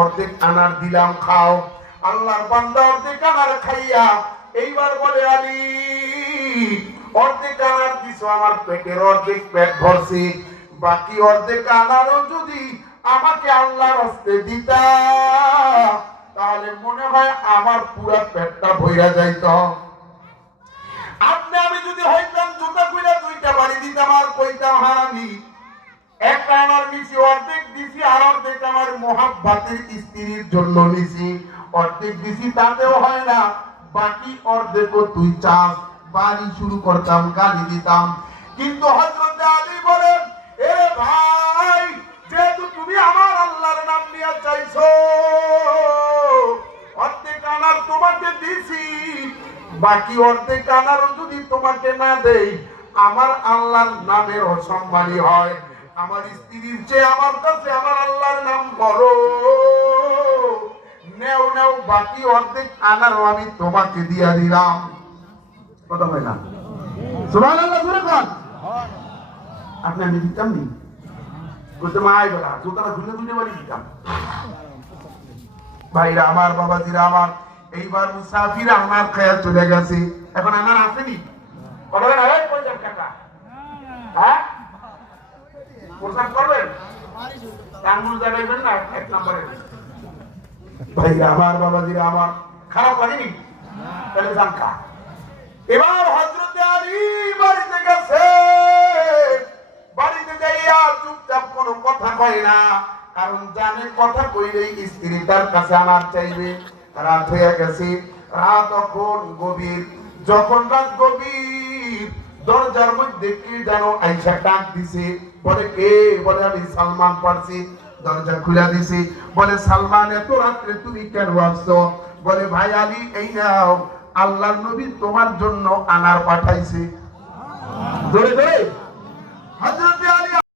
অর্ধেক আনার দিলাম, খাও। আল্লাহর বান্দা অর্ধেক আনার খাইয়া এইবার বলে, আলী অর্ধেক আনার দিছো, আমার পেটের অর্ধেক পেট ভরছে, বাকি অর্ধেক আনারও যদি আমাকে আল্লাহর হস্তে দিতা তাহলে মনে হয় আমার পুরা পেটটা ভইরা যাইত। আপনি আমি যদি হইতাম জুতা কইরা দুইটা বাড়ি দিতাম আর কইতাম হারামি একটা আমার নিছি, অর্ধেক দিছি আর অর্ধেক আমার মোহাব্বতের স্ত্রীর জন্য নিছি, অর্ধেক দিছি তাতেও হয় না, বাকি অর্ধেকও তুই চাস, বাড়ি শুরু করতাম, গালি দিতাম। কিন্তু হযরত আলী বলেন, এ ভাই যেহেতু তুমি আমার আল্লাহর নাম নিয়ে চাইছো, অর্ধেক আনার তোমাকে দিছি, বাকি অর্ধেক আনারও যদি তোমাকে না দেই আমার আল্লাহর নামের অসম্মানী হয়। আমার স্ত্রীর চেয়ে আমার কাছে আমার আল্লাহর নাম বড়, নেও নেও, বাকি অর্ধেক আনারও আমি তোমাকে দিয়া দিলাম। কথা হয় না? সুবহানাল্লাহ জোরে বল। আপনি আমি দিতাম নি কইতে মাই বলা জুতাটা খুলে খুলে বাড়ি দিতাম। ভাইরা আমার, বাবাজিরা আমার, এইবার মুসাফির আনার খায়া চলে গেছে, এখন আনার আসেনি। বলবেন এই পয়সা টাকা হ্যাঁ প্রচার করবেন, কানমুল জাগাইবেন না এক নম্বরে। ভাইরা আমার, বাবাজিরা আমার, খারাপ লাগেনি? তাহলে জানকা এবার হযরত আলী বাড়িতে গেছে, বাড়িতে যাইয়া চুপচাপ কোনো কথা কয় না, কারণ জানে কথা কইলেই স্ত্রী তার কাছে আনার চাইবে। রাত হয়ে গেছে, রাত তখন গভীর, যখন রাত গভীর দরজার মধ্যে কে যেন আইসা ডাক দিছে, বলে কে? বলে আমি সালমান পারছি। দরজা খুলে দিছে, বলে সালমান এত রাত্রে তুমি কেন আসছো? বলে ভাই আলী এই নাও, আল্লাহর নবী তোমার জন্য আনার পাঠাইছে। জোরে জোরে